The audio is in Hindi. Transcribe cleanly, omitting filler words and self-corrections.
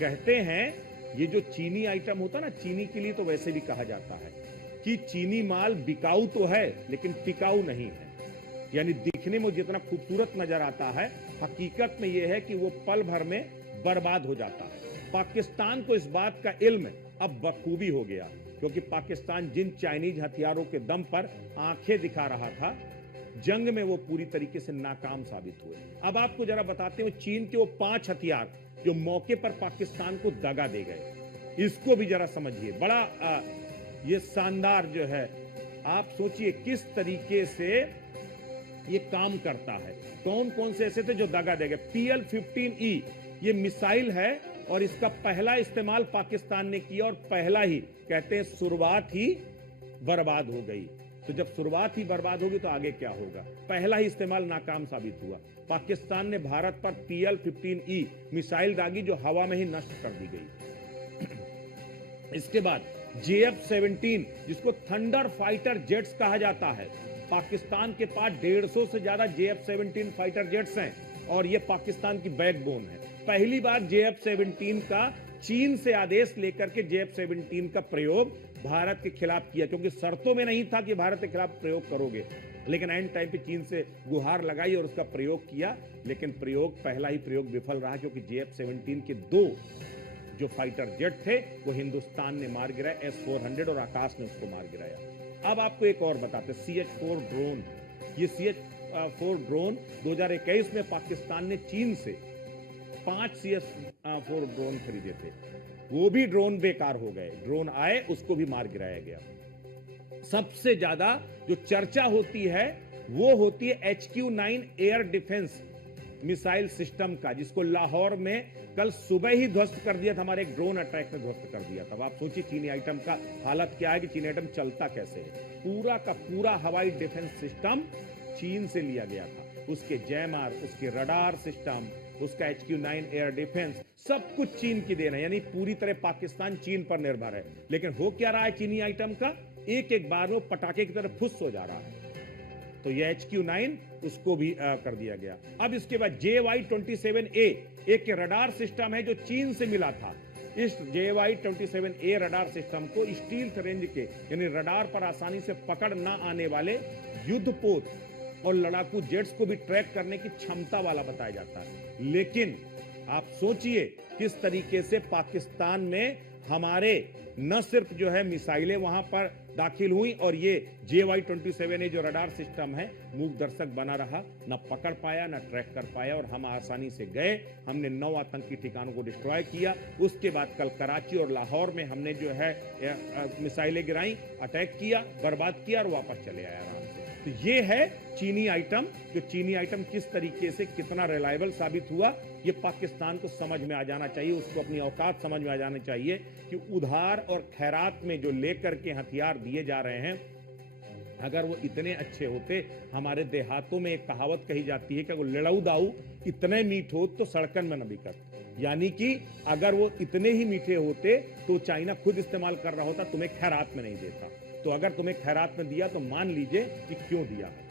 कहते हैं ये जो चीनी आइटम होता है ना, चीनी के लिए तो वैसे भी कहा जाता है कि चीनी माल बिकाऊ तो है लेकिन टिकाऊ नहीं है। यानी दिखने में जितना खूबसूरत नजर आता है, हकीकत में यह है कि वो पल भर में बर्बाद हो जाता है। पाकिस्तान को इस बात का इल्म अब बखूबी हो गया, क्योंकि पाकिस्तान जिन चाइनीज हथियारों के दम पर आंखें दिखा रहा था, जंग में वो पूरी तरीके से नाकाम साबित हुए। अब आपको जरा बताते हैं चीन के वो 5 हथियार जो मौके पर पाकिस्तान को दगा दे गए, इसको भी जरा समझिए। बड़ा ये शानदार जो है, आप सोचिए किस तरीके से ये काम करता है। कौन कौन से ऐसे थे जो दगा दे गए। PL-15E ये मिसाइल है और इसका पहला इस्तेमाल पाकिस्तान ने किया और पहला ही, कहते हैं शुरुआत ही बर्बाद हो गई। तो जब शुरुआत ही बर्बाद होगी तो आगे क्या होगा। पहला ही इस्तेमाल नाकाम साबित हुआ। पाकिस्तान ने भारत पर PL-15E मिसाइल दागी जो हवा में ही नष्ट कर दी गई। इसके बाद JF-17 जिसको थंडर फाइटर जेट्स कहा जाता है, पाकिस्तान के पास 150 से ज्यादा JF-17 फाइटर जेट्स हैं और ये पाकिस्तान की बैकबोन है। पहली बार JF-17 का चीन से आदेश लेकर के JF-17 का प्रयोग भारत के खिलाफ किया, क्योंकि शर्तों में नहीं था कि भारत के खिलाफ प्रयोग करोगे, लेकिन एंड टाइम पे चीन से गुहार लगाई और उसका प्रयोग किया। लेकिन प्रयोग, पहला ही प्रयोग विफल रहा, क्योंकि JF-17 के 2 जो फाइटर जेट थे वो हिंदुस्तान ने मार गिराया, S-400 और आकाश ने उसको मार गिराया। अब आपको एक और बताते, CH-4 ड्रोन। ये CH-4 ड्रोन 2021 में पाकिस्तान ने चीन से 5 CH-4 ड्रोन खरीदे थे, वो भी ड्रोन बेकार हो गए। ड्रोन आए, उसको भी मार गिराया गया। सबसे ज्यादा जो चर्चा होती है वो होती है HQ-9 air defence missile system का, जिसको लाहौर में कल सुबह ही ध्वस्त कर दिया था, हमारे एक ड्रोन अटैक में ध्वस्त कर दिया था। आप सोचिए चीनी आइटम का हालत क्या है, कि चीनी आइटम चलता कैसे है। पूरा का पूरा हवाई डिफेंस सिस्टम चीन से लिया गया था, उसके जैमर, उसके रडार सिस्टम, उसका HQ-9 एयर डिफेंस, सब कुछ चीन की देन है। यानी पूरी तरह पाकिस्तान चीन पर निर्भर है। लेकिन हो क्या रहा है चीनी आइटम का, एक एक बार में पटाखे की तरह फुस हो जा रहा है। तो ये HQ-9 उसको भी कर दिया गया। अब इसके बाद JY-27A एक रडार सिस्टम है जो चीन से मिला था। इस JY-27A रडार सिस्टम को स्टील रेंज के, यानी रडार पर आसानी से पकड़ ना आने वाले युद्धपोत और लड़ाकू जेट्स को भी ट्रैक करने की क्षमता वाला बताया जाता है। लेकिन आप सोचिए किस तरीके से पाकिस्तान में हमारे न सिर्फ जो है मिसाइलें वहां पर दाखिल हुई, और ये JY-27A जो रडार सिस्टम है मूक दर्शक बना रहा, न पकड़ पाया न ट्रैक कर पाया, और हम आसानी से गए। हमने 9 आतंकी ठिकानों को डिस्ट्रॉय किया। उसके बाद कल कराची और लाहौर में हमने जो है मिसाइलें गिराई, अटैक किया, बर्बाद किया और वापस चले आया आराम से। तो ये है चीनी आइटम, जो चीनी आइटम किस तरीके से कितना रिलायबल साबित हुआ, ये पाकिस्तान को समझ में आ जाना चाहिए, उसको अपनी औकात समझ में आ जाना चाहिए कि उधार और खैरात में जो लेकर के हथियार दिए जा रहे हैं, अगर वो इतने अच्छे होते। हमारे देहातों में एक कहावत कही जाती है कि अगर लड़ाऊ दाऊ इतने मीठ हो तो सड़कन में न बिकत। यानी कि अगर वो इतने ही मीठे होते तो चाइना खुद इस्तेमाल कर रहा होता, तुम्हें खैरात में नहीं देता। तो अगर तुम्हें खैरात में दिया तो मान लीजिए कि क्यों दिया है।